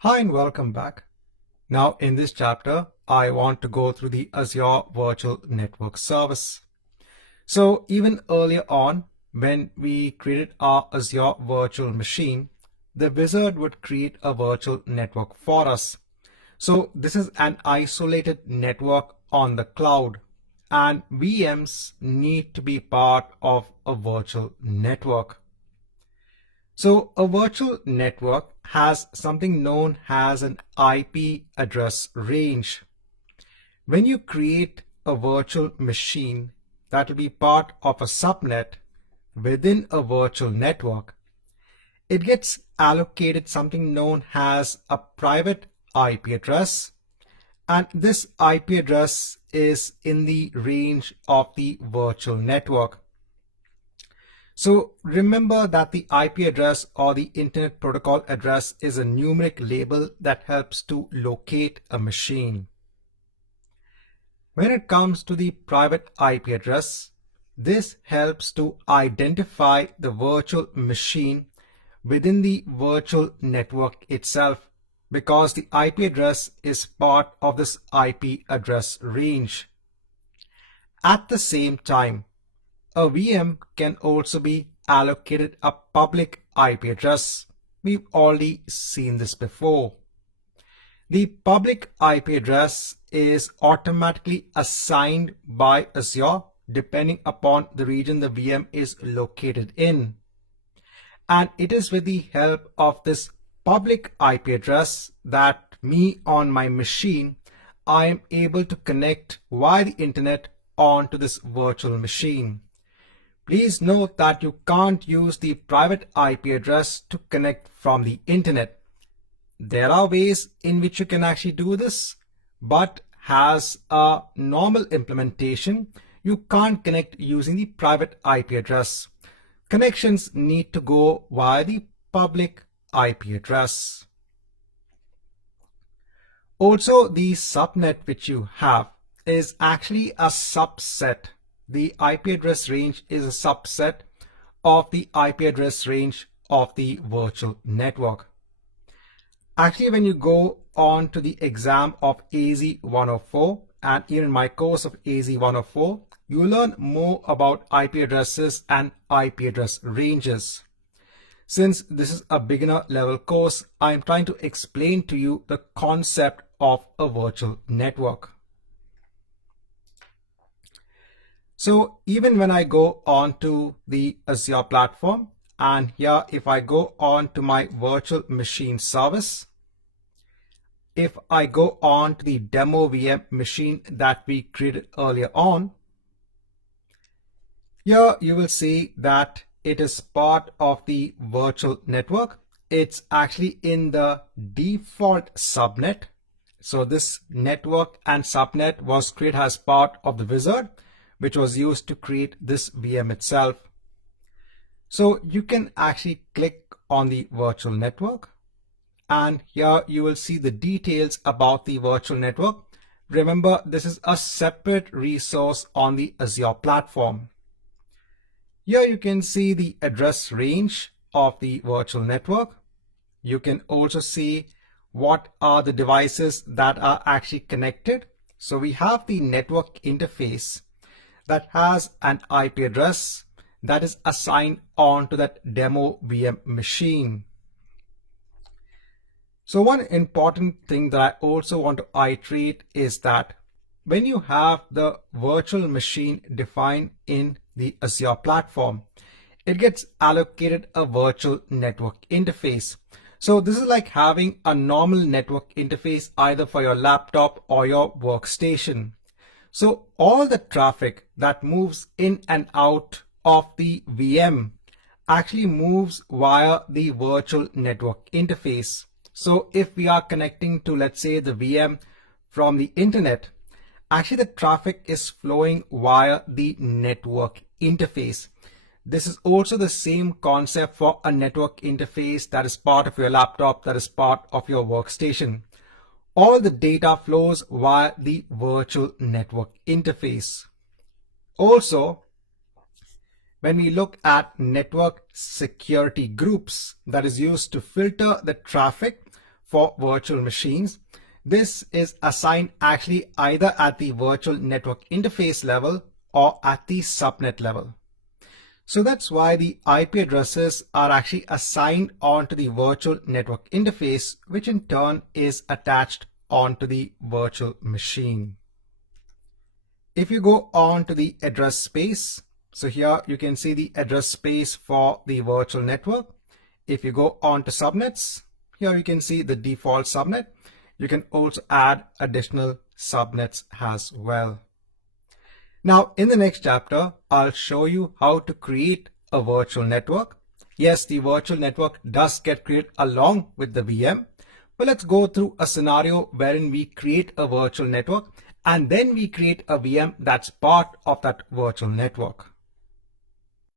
Hi and welcome back. Now in this chapter, I want to go through the Azure Virtual Network service. So even earlier on, when we created our Azure virtual machine, the wizard would create a virtual network for us. So this is an isolated network on the cloud, and VMs need to be part of a virtual network. So a virtual network has something known as an IP address range. When you create a virtual machine that will be part of a subnet within a virtual network, it gets allocated something known as a private IP address, and this IP address is in the range of the virtual network. So remember that the IP address or the Internet Protocol address is a numeric label that helps to locate a machine. When it comes to the private IP address, this helps to identify the virtual machine within the virtual network itself because the IP address is part of this IP address range. At the same time, a VM can also be allocated a public IP address. We've already seen this before. The public IP address is automatically assigned by Azure depending upon the region the VM is located in. And it is with the help of this public IP address that me on my machine, I am able to connect via the internet onto this virtual machine. Please note that you can't use the private IP address to connect from the internet. There are ways in which you can actually do this, but as a normal implementation, you can't connect using the private IP address. Connections need to go via the public IP address. Also, the subnet which you have is actually a subset. The IP address range is a subset of the IP address range of the virtual network. Actually, when you go on to the exam of AZ-104 and even my course of AZ-104, you will learn more about IP addresses and IP address ranges. Since this is a beginner level course, I am trying to explain to you the concept of a virtual network. So even when I go on to the Azure platform, and here if I go on to my virtual machine service, if I go on to the demo VM machine that we created earlier on, here you will see that it is part of the virtual network. It's actually in the default subnet. So this network and subnet was created as part of the wizard, which was used to create this VM itself. So you can actually click on the virtual network, and here you will see the details about the virtual network. Remember, this is a separate resource on the Azure platform. Here you can see the address range of the virtual network. You can also see what are the devices that are actually connected. So we have the network interface that has an IP address that is assigned onto that demo VM machine. So one important thing that I also want to iterate is that when you have the virtual machine defined in the Azure platform, it gets allocated a virtual network interface. So this is like having a normal network interface either for your laptop or your workstation. So all the traffic that moves in and out of the VM actually moves via the virtual network interface. So if we are connecting to, let's say, the VM from the internet, actually the traffic is flowing via the network interface. This is also the same concept for a network interface that is part of your laptop, that is part of your workstation. All the data flows via the virtual network interface. Also, when we look at network security groups, that is used to filter the traffic for virtual machines, this is assigned actually either at the virtual network interface level or at the subnet level. So that's why the IP addresses are actually assigned onto the virtual network interface, which in turn is attached onto the virtual machine. If you go on to the address space, so here you can see the address space for the virtual network. If you go on to subnets, here you can see the default subnet. You can also add additional subnets as well. Now, in the next chapter, I'll show you how to create a virtual network. Yes, the virtual network does get created along with the VM, but let's go through a scenario wherein we create a virtual network and then we create a VM that's part of that virtual network.